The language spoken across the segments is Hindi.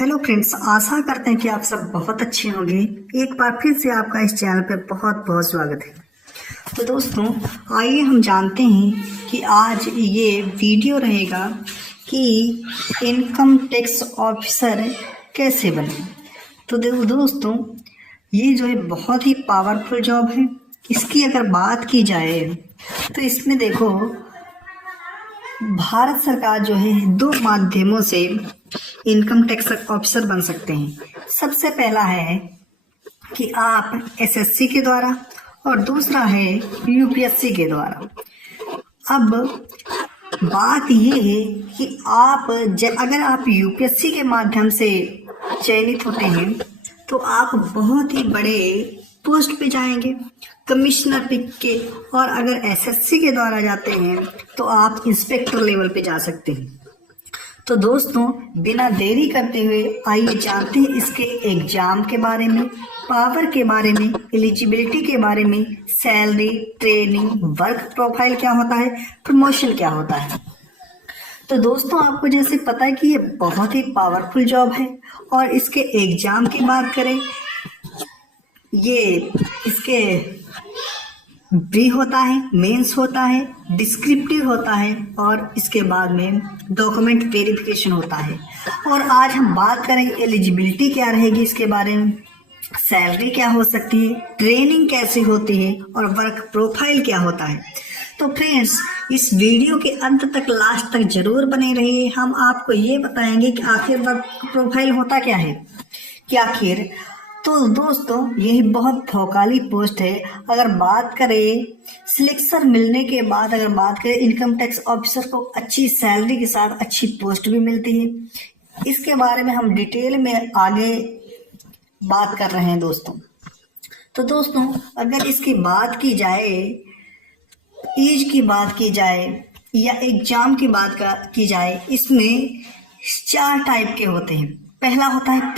हेलो फ्रेंड्स, आशा करते हैं कि आप सब बहुत अच्छे होंगे। एक बार फिर से आपका इस चैनल पे बहुत बहुत स्वागत है। तो दोस्तों, आइए हम जानते हैं कि आज ये वीडियो रहेगा कि इनकम टैक्स ऑफिसर कैसे बने। तो दोस्तों, ये जो है बहुत ही पावरफुल जॉब है। इसकी अगर बात की जाए तो इसमें देखो, भारत सरकार जो है दो माध्यमों से इनकम टैक्स ऑफिसर बन सकते हैं। सबसे पहला है कि आप एसएससी के द्वारा और दूसरा है यूपीएससी के द्वारा। अब बात ये है कि अगर आप यूपीएससी के माध्यम से चयनित होते हैं तो आप बहुत ही बड़े पोस्ट पे जाएंगे, कमिश्नर पिक के। और अगर एसएससी के द्वारा जाते हैं तो आप इंस्पेक्टर लेवल पे जा सकते हैं। तो दोस्तों, बिना देरी करते हुए आइए जानते हैं इसके एग्जाम के बारे में, पावर के बारे में, एलिजिबिलिटी के बारे में, सैलरी, ट्रेनिंग, वर्क प्रोफाइल क्या होता है, प्रमोशन क्या होता है। तो दोस्तों, आपको जैसे पता है कि ये बहुत ही पावरफुल जॉब है। और इसके एग्जाम की बात करें, ये इसके प्री होता है, मेंस होता है, डिस्क्रिप्टिव होता है और इसके बाद में डॉक्यूमेंट वेरिफिकेशन होता है। और आज हम बात करेंगे एलिजिबिलिटी क्या रहेगी इसके बारे में, सैलरी क्या हो सकती है, ट्रेनिंग कैसे होती है और वर्क प्रोफाइल क्या होता है। तो फ्रेंड्स, इस वीडियो के अंत तक, लास्ट तक जरूर बने रहिए। हम आपको ये बताएंगे कि आखिर वर्क प्रोफाइल होता क्या है, कि आखिर। तो दोस्तों, यही बहुत भौकाली पोस्ट है। अगर बात करें सिलेक्शन मिलने के बाद, अगर बात करें इनकम टैक्स ऑफिसर को अच्छी सैलरी के साथ अच्छी पोस्ट भी मिलती है। इसके बारे में हम डिटेल में आगे बात कर रहे हैं दोस्तों। तो दोस्तों, अगर इसकी बात की जाए, एज की बात की जाए या एग्जाम की बात की जाए, इसमें 4 टाइप के होते हैं। पहला होता है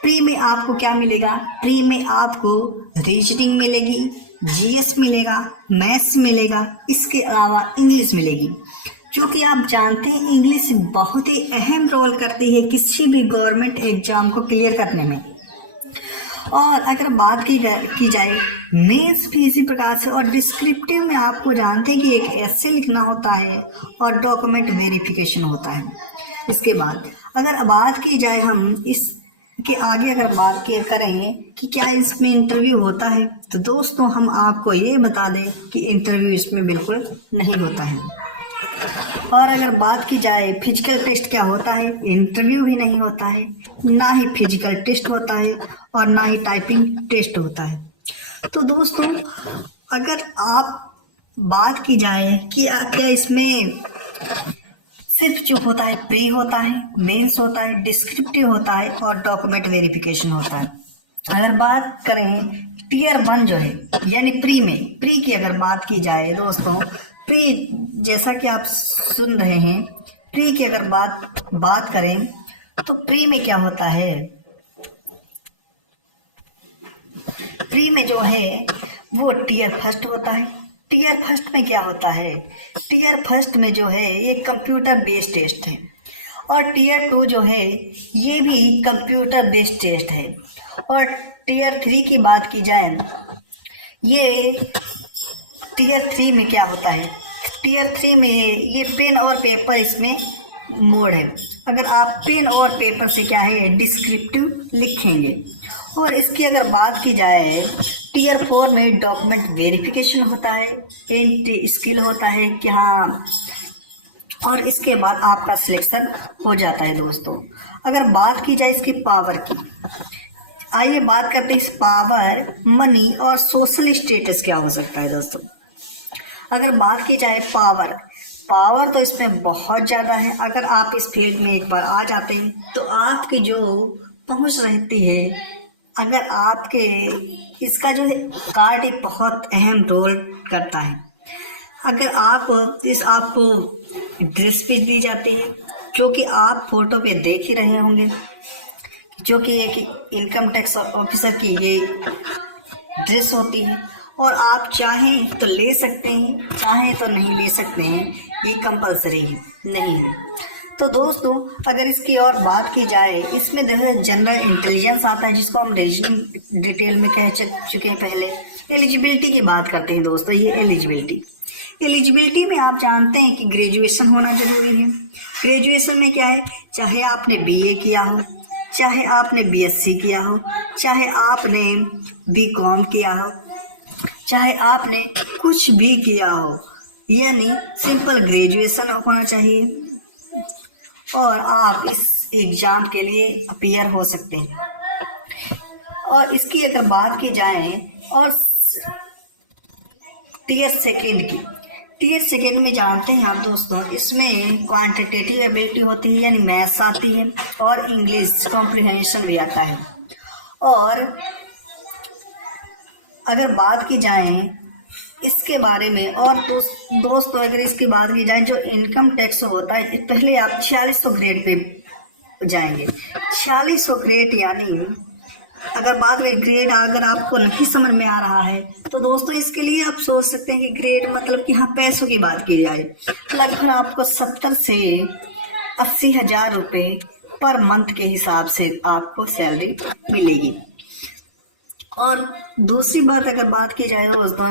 प्री में आपको क्या मिलेगा? प्री में आपको रीजनिंग मिलेगी, जीएस मिलेगा, मैथ्स मिलेगा, इसके अलावा इंग्लिश मिलेगी। जो कि आप जानते हैं इंग्लिश बहुत ही अहम रोल करती है किसी भी गवर्नमेंट एग्जाम को क्लियर करने में। और अगर बात की जाए मेंस भी इसी प्रकार से। और डिस्क्रिप्टिव में आपको जानते हैं कि एक एस्से लिखना होता है और डॉक्यूमेंट वेरिफिकेशन होता है। इसके बाद अगर बात की जाए हम इसके आगे, अगर बात करेंगे कि क्या इसमें इंटरव्यू होता है, तो दोस्तों हम आपको ये बता दें कि इंटरव्यू इसमें बिल्कुल नहीं होता है। और अगर बात की जाए फिजिकल टेस्ट क्या होता है, इंटरव्यू भी नहीं होता है, ना ही फिजिकल टेस्ट होता है और ना ही टाइपिंग टेस्ट होता है। तो दोस्तों, अगर आप बात की जाए कि क्या इसमें सिर्फ जो होता है प्री होता है, मेंस होता है, डिस्क्रिप्टिव होता है और डॉक्यूमेंट वेरिफिकेशन होता है। अगर बात करें टियर 1 जो है यानी प्री की अगर बात की जाए दोस्तों, प्री जैसा कि आप सुन रहे हैं, प्री की अगर बात करें तो प्री में क्या होता है, प्री में जो है वो टियर 1 होता है। टियर 1 में क्या होता है, टियर 1 में जो है ये कंप्यूटर बेस्ड टेस्ट है। और टियर 2 जो है ये भी कंप्यूटर बेस्ड टेस्ट है। और टियर 3 की बात की जाए, ये टियर 3 में क्या होता है, टियर 3 में ये पेन और पेपर इसमें मोड है। अगर आप पेन और पेपर से क्या है डिस्क्रिप्टिव लिखेंगे। और इसकी अगर बात की जाए टियर 4 में डॉक्यूमेंट वेरिफिकेशन होता है, एंट्री स्किल होता है कि हाँ, और इसके बाद आपका सिलेक्शन हो जाता है दोस्तों। अगर बात की जाए इसकी पावर की, आइए बात करते हैं इस पावर, मनी और सोशल स्टेटस क्या हो सकता है दोस्तों। अगर बात की जाए पावर तो इसमें बहुत ज़्यादा है। अगर आप इस फील्ड में एक बार आ जाते हैं तो आपकी जो पहुंच रहती है, अगर आपके इसका जो है कार्ड एक बहुत अहम रोल करता है। अगर आपको ड्रेस भी दी जाती है, जो कि आप फोटो पे देख ही रहे होंगे, जो कि एक इनकम टैक्स ऑफिसर की ये ड्रेस होती है। और आप चाहें तो ले सकते हैं, चाहें तो नहीं ले सकते हैं, ये कंपलसरी नहीं है। तो दोस्तों अगर इसकी और बात की जाए, इसमें देखो जनरल इंटेलिजेंस आता है, जिसको हम रीजनिंग डिटेल में कह चुके हैं पहले। एलिजिबिलिटी की बात करते हैं दोस्तों, ये एलिजिबिलिटी में आप जानते हैं कि ग्रेजुएशन होना जरूरी है। ग्रेजुएशन में क्या है, चाहे आपने बीए किया हो, चाहे आपने बीएससी किया हो, चाहे आपने बीकॉम किया हो, चाहे आपने कुछ भी किया हो, यानी सिंपल ग्रेजुएशन होना चाहिए और आप इस एग्जाम के लिए अपीयर हो सकते हैं। और इसकी अगर बात की जाए और टीयर सेकेंड में जानते हैं आप दोस्तों, इसमें क्वांटिटेटिव एबिलिटी होती है, यानी मैथ्स आती है और इंग्लिश कॉम्प्रिहेंशन भी आता है। और अगर बात की जाए इसके बारे में, और दोस्तों अगर इसकी बात की जाए, जो इनकम टैक्स होता है, पहले आप 4600 ग्रेड पे जाएंगे। 4600 ग्रेड यानी अगर बात करें ग्रेड, अगर आपको नहीं समझ में आ रहा है तो दोस्तों इसके लिए आप सोच सकते हैं कि ग्रेड मतलब कि हाँ पैसों की बात की जाए, लगभग आपको 70 से 80 हजार रुपये पर मंथ के हिसाब से आपको सैलरी मिलेगी। और दूसरी बात अगर बात की जाए दोस्तों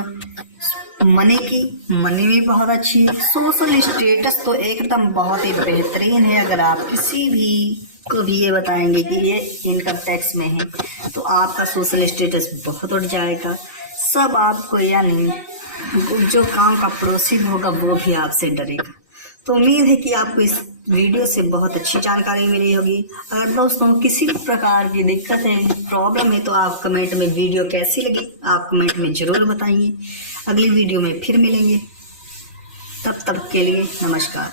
मनी भी बहुत अच्छी है। सोशल स्टेटस तो एकदम बहुत ही बेहतरीन है। अगर आप किसी भी को भी ये बताएंगे कि ये इनकम टैक्स में है तो आपका सोशल स्टेटस बहुत उठ जाएगा। सब आपको, यानी जो काम का पड़ोसी होगा वो भी आपसे डरेगा। तो उम्मीद है कि आपको इस वीडियो से बहुत अच्छी जानकारी मिली होगी। अगर दोस्तों किसी भी प्रकार की दिक्कत है, प्रॉब्लम है, तो आप कमेंट में वीडियो कैसी लगी आप कमेंट में ज़रूर बताइए। अगली वीडियो में फिर मिलेंगे, तब तक के लिए नमस्कार।